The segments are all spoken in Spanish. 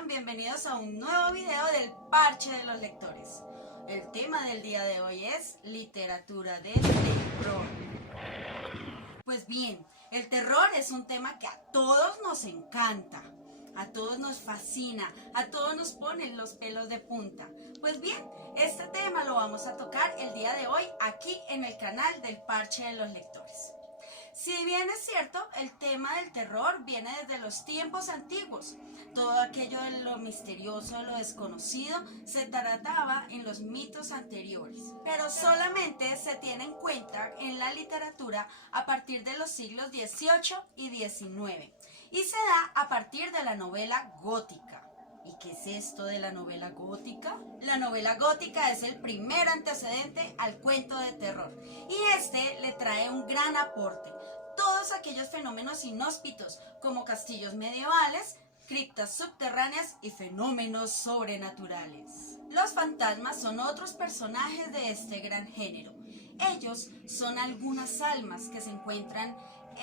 sean bienvenidos a un nuevo video del Parche de los Lectores. El tema del día de hoy es literatura de terror. Pues bien, el terror es un tema que a todos nos encanta, a todos nos fascina, a todos nos ponen los pelos de punta. Pues bien, este tema lo vamos a tocar el día de hoy aquí en el canal del Parche de los Lectores. Si bien es cierto, el tema del terror viene desde los tiempos antiguos. Todo aquello de lo misterioso, de lo desconocido, se trataba en los mitos anteriores. Pero solamente se tiene en cuenta en la literatura a partir de los siglos XVIII y XIX. Y se da a partir de la novela gótica. ¿Y qué es esto de la novela gótica? La novela gótica es el primer antecedente al cuento de terror y este le trae un gran aporte. Todos aquellos fenómenos inhóspitos como castillos medievales, criptas subterráneas y fenómenos sobrenaturales. Los fantasmas son otros personajes de este gran género. Ellos son algunas almas que se encuentran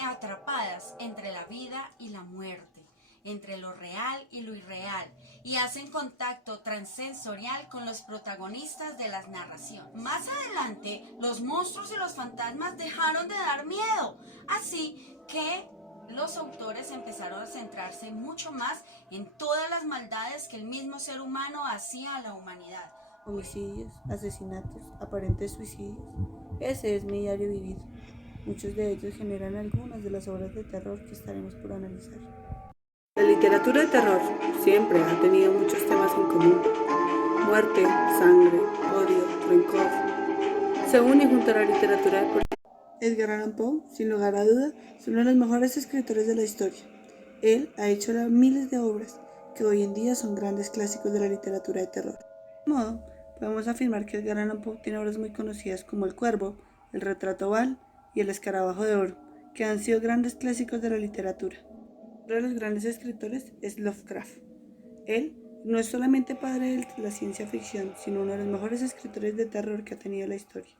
atrapadas entre la vida y la muerte, entre lo real y lo irreal, y hacen contacto transensorial con los protagonistas de las narraciones. Más adelante, los monstruos y los fantasmas dejaron de dar miedo, así que los autores empezaron a centrarse mucho más en todas las maldades que el mismo ser humano hacía a la humanidad. Homicidios, asesinatos, aparentes suicidios. Ese es mi diario vivir. Muchos de ellos generan algunas de las obras de terror que estaremos por analizar. La literatura de terror siempre ha tenido muchos temas en común. Muerte, sangre, odio, rencor. Se une junto a la literatura de policía. Edgar Allan Poe, sin lugar a duda, es uno de los mejores escritores de la historia. Él ha hecho miles de obras que hoy en día son grandes clásicos de la literatura de terror. De modo, podemos afirmar que Edgar Allan Poe tiene obras muy conocidas como El Cuervo, El Retrato Oval y El Escarabajo de Oro, que han sido grandes clásicos de la literatura. Otro de los grandes escritores es Lovecraft. Él no es solamente padre de la ciencia ficción, sino uno de los mejores escritores de terror que ha tenido la historia.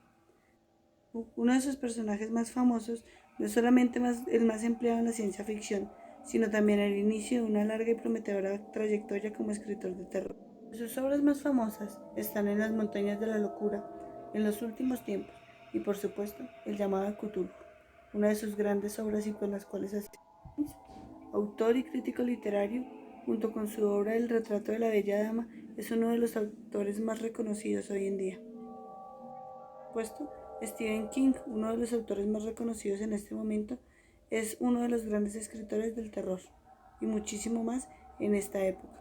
Uno de sus personajes más famosos no es solamente el más empleado en la ciencia ficción, sino también el inicio de una larga y prometedora trayectoria como escritor de terror. Sus obras más famosas están en Las montañas de la locura, En los últimos tiempos y por supuesto El llamado de Cthulhu, una de sus grandes obras y por las cuales ha sido autor y crítico literario, junto con su obra El retrato de la bella dama, es uno de los autores más reconocidos hoy en día. Por supuesto, Stephen King, uno de los autores más reconocidos en este momento, es uno de los grandes escritores del terror y muchísimo más en esta época.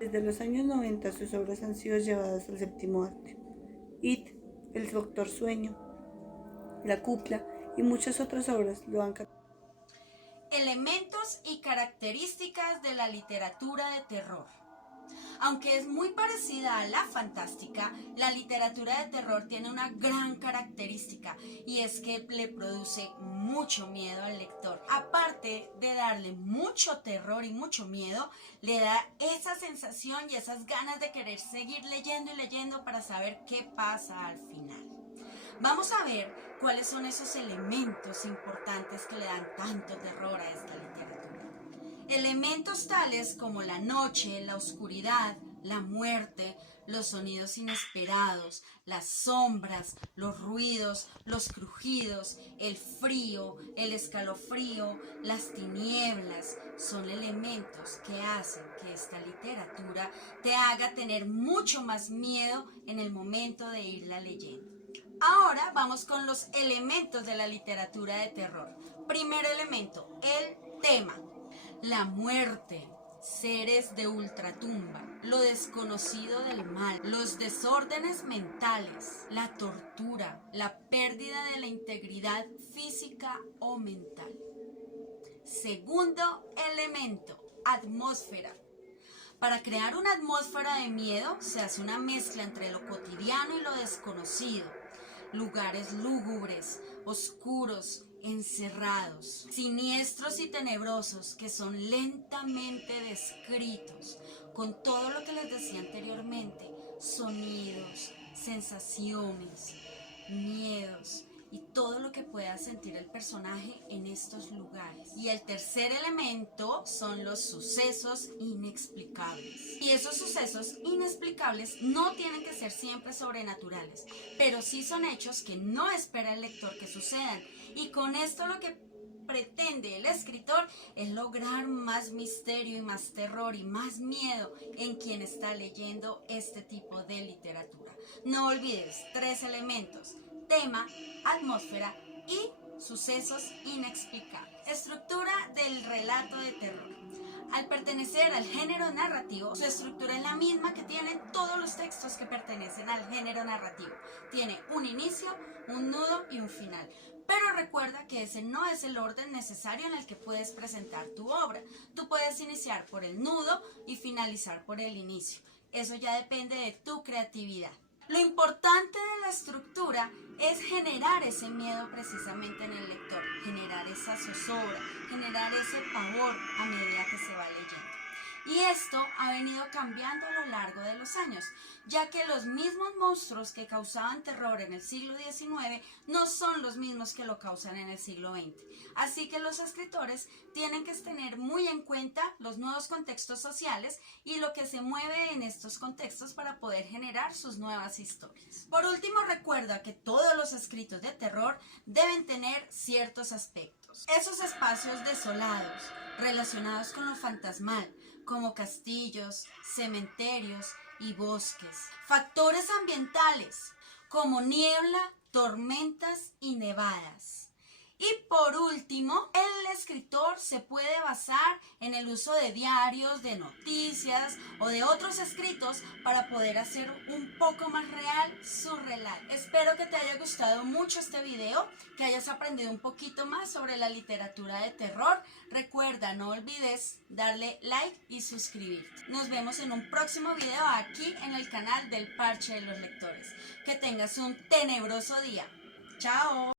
Desde los años 90 sus obras han sido llevadas al séptimo arte. It, El Doctor Sueño, La Cupla y muchas otras obras lo han catalogado. Elementos y características de la literatura de terror. Aunque es muy parecida a la fantástica, la literatura de terror tiene una gran característica y es que le produce mucho miedo al lector. Aparte de darle mucho terror y mucho miedo, le da esa sensación y esas ganas de querer seguir leyendo y leyendo para saber qué pasa al final. Vamos a ver cuáles son esos elementos importantes que le dan tanto terror a esta literatura. Elementos tales como la noche, la oscuridad, la muerte, los sonidos inesperados, las sombras, los ruidos, los crujidos, el frío, el escalofrío, las tinieblas, son elementos que hacen que esta literatura te haga tener mucho más miedo en el momento de irla leyendo. Ahora vamos con los elementos de la literatura de terror. Primer elemento, el tema. La muerte, seres de ultratumba, lo desconocido del mal, los desórdenes mentales, la tortura, la pérdida de la integridad física o mental. Segundo elemento, atmósfera. Para crear una atmósfera de miedo se hace una mezcla entre lo cotidiano y lo desconocido. Lugares lúgubres, oscuros, encerrados, siniestros y tenebrosos que son lentamente descritos con todo lo que les decía anteriormente, sonidos, sensaciones, miedos, y todo lo que pueda sentir el personaje en estos lugares. Y el tercer elemento son los sucesos inexplicables. Y esos sucesos inexplicables no tienen que ser siempre sobrenaturales, pero sí son hechos que no espera el lector que sucedan. Y con esto lo que pretende el escritor es lograr más misterio y más terror y más miedo en quien está leyendo este tipo de literatura. No olvides 3 elementos: tema, atmósfera y sucesos inexplicables. Estructura del relato de terror. Al pertenecer al género narrativo, su estructura es la misma que tienen todos los textos que pertenecen al género narrativo. Tiene un inicio, un nudo y un final. Pero recuerda que ese no es el orden necesario en el que puedes presentar tu obra. Tú puedes iniciar por el nudo y finalizar por el inicio. Eso ya depende de tu creatividad. Lo importante de la estructura es generar ese miedo precisamente en el lector, generar esa zozobra, generar ese pavor a medida que se va leyendo. Y esto ha venido cambiando a lo largo de los años, ya que los mismos monstruos que causaban terror en el siglo XIX no son los mismos que lo causan en el siglo XX. Así que los escritores tienen que tener muy en cuenta los nuevos contextos sociales y lo que se mueve en estos contextos para poder generar sus nuevas historias. Por último, recuerda que todos los escritos de terror deben tener ciertos aspectos. Esos espacios desolados, relacionados con lo fantasmal, como castillos, cementerios y bosques. Factores ambientales, como niebla, tormentas y nevadas. Y por último, el escritor se puede basar en el uso de diarios, de noticias o de otros escritos para poder hacer un poco más real su relato. Espero que te haya gustado mucho este video, que hayas aprendido un poquito más sobre la literatura de terror. Recuerda, no olvides darle like y suscribirte. Nos vemos en un próximo video aquí en el canal del Parche de los Lectores. Que tengas un tenebroso día. ¡Chao!